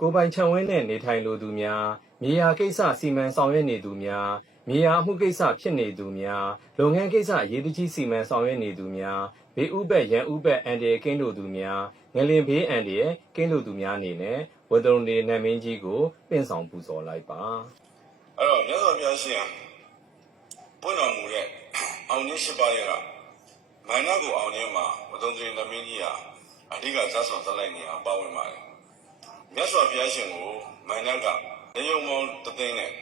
ကိုပိုင်ခြံဝင်းနဲ့နေထိုင်လိုသူများမြေယာကိစ္စစီမံဆောင်ရွက်နေသူများမြေယာမှုကိစ္စဖြစ်နေသူများလုပ်ငန်းကိစ္စရေးတကြီးစီမံဆောင်ရွက်နေသူများဘေးဥပရန်ဥပအန်ဒီကင်းလို့သူများငလင်ဘေးအန်ဒီရဲ့ကင်းလို့သူများအနေနဲ့ဝတ္တုံဒီနတ်မင်းကြီးကိုပင့်ဆောင်ပူဇော်လိုက်ပါအဲ့တော့မြတ်စွာဘုရားရှင်ပွင့်တော်မူတဲ့အောင်ခြင်းရှိပါရဲ့ကမန္တကိုအောင်ခြင်းမှာဝတ္တုံဒီနတ်မင်းကြီးဟာအဓိကဇတ်ဆောင်သလိုက်နေအောင်ပါဝင်ပါတယ်မြတ်စွာဘုရားရှင်ကိုမန္တကနေုံမောင်းတသိန်းနဲ့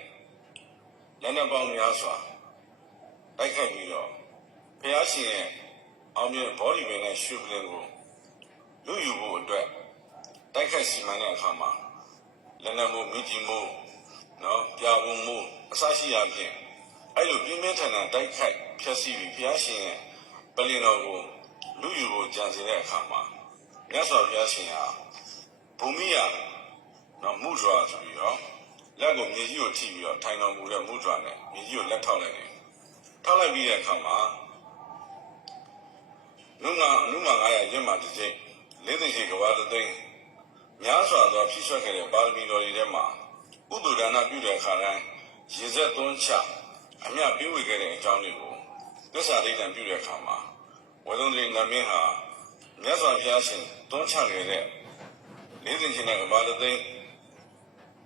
လက်နက်ပေါင်းများစွာတိုက်ခိုက်ပြီးတော့ဘုရားရှင်ရဲ့အောင်မြင်ဘောဓိပင်နဲ့ရှုပလင်ကိုလူယူဖို့အတွက်တိုက်ခိုက်စီမံတဲ့အခါမှာလက်နက်မိုးမိကြီးမိုးနော်ပြာပုံမိုးအစရှိရာဖြင့်အဲ့လိုပြင်းပြင်းထန်ထန်တိုက်ခိုက်ဖျက်ဆီးပြီးဘုရားရှင်ရဲ့ပလင်တော်ကိုလူယူဖို့ကြံစည်တဲ့အခါမှာမြတ်စွာဘုရားရှင်ဟာဘုံမိယနော်မူဒရာဆိုပြီးတော့လက်ကိုမြေကြီးကိုထိပြီးတော့ထိုင်တော်မူတဲ့မူဒရာနဲ့မြေကြီးကိုလက်ထောက်လိုက်တယ်ထောက်လိုက်ပြီးတဲ့အခါမှာနုမ900ရင့်မှာတစ်ချိန်လေးသိန်းရှိကဘာသိန်းများစွာသောဖြည့်ဆွတ်ခဲ့တဲ့ပါရမီတော်တွေထဲမှာဥဒ္ဒဒါနပြုတဲ့အခါတိုင်းရေစက်သွန်းချအမြပြေးဝေခဲ့တဲ့အကြောင်းတွေကိုသစ္စာဒိဋ္ဌံပြုတဲ့အခါမှာဝေဒုံတိနတ်မင်းဟာမြတ်စွာဘုရားရှင်သွန်းချခဲ့တဲ့လေးသိန်းရှိတဲ့ကဘာသိန်း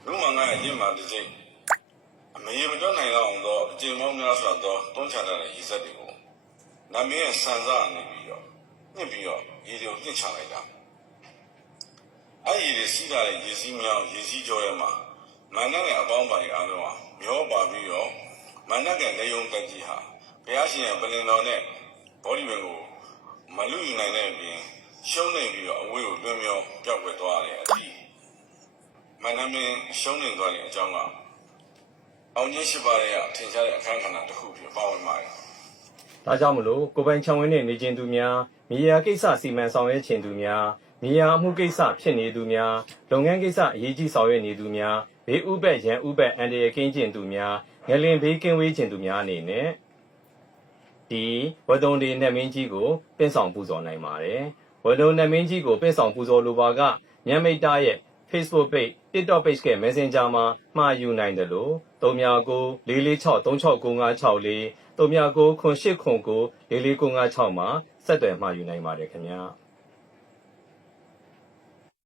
နုမ900ရင့်မှာတစ်ချိန်အမေမတွက်နိုင်တော့အောင်သောအကျင့်ပေါင်းများစွာသောသွန်းချတဲ့ရေစက်တွေကိုနတ်မင်းရဲ့ဆန်စားနေပြီးတော့ညှစ်ပြီးတော့ရေတွေကိုညှစ်ချလိုက်တာအဲ့ဒီရေစီးတာတဲ့ရေစီးမြောင်းရေစီးကြောရဲ့မှာမန္တနဲ့အပေါင်းပါတွေအားလုံးဟာမျောပါပြီးတော့မန္တကနေယုံတက်ကြီးဟာဘုရားရှင်ရဲ့ပလင်တော်နဲ့ဘောဓိပင်ကိုမလူယူနိုင်တဲ့အပြင်ရှုံးနေပြီးတော့အဝေးကိုလွှမ်းမြောင်းပြောက်ွယ်သွားတယ်အတိမန္တမင်းရှုံးနေသွားတဲ့အကြောင်းကအောင်ကြီးရှိပါရဲ့ထင်ရှားတဲ့အခန်းကဏ္ဍတစ်ခုဖြစ်ပါဝင်ပါတယ်ဒါကြောင့်မလို့ကိုပိုင်ခြံဝင်းနဲ့နေခြင်းသူများမြေယာကိစ္စစီမံဆောင်ရွက်ခြင်းသူများမြေယာမှုကိစ္စဖြစ်နေသူများလုပ်ငန်းကိစ္စအရေးကြီးဆောင်ရွက်နေသူများဘေးဥပရန်ဥပအန်ဒီကင်းကျင်သူများငလင်ဘေးကင်းဝေးခြင်းသူများအနေနဲ့ဒီဝတ္တုံဒီနတ်မင်းကြီးကိုပင့်ဆောင်ပူဇော်နိုင်ပါတယ်ဝတ္တုံနတ်မင်းကြီးကိုပင့်ဆောင်ပူဇော်လိုပါကမြတ်မိတ်တာရဲ့ Facebook page TikTok page က Messenger မှာမှာယူနိုင်တယ်လို့399446369564 3998094496မှာဆက်သွယ်မှာယူနိုင်ပါတယ်ခင်ဗျာ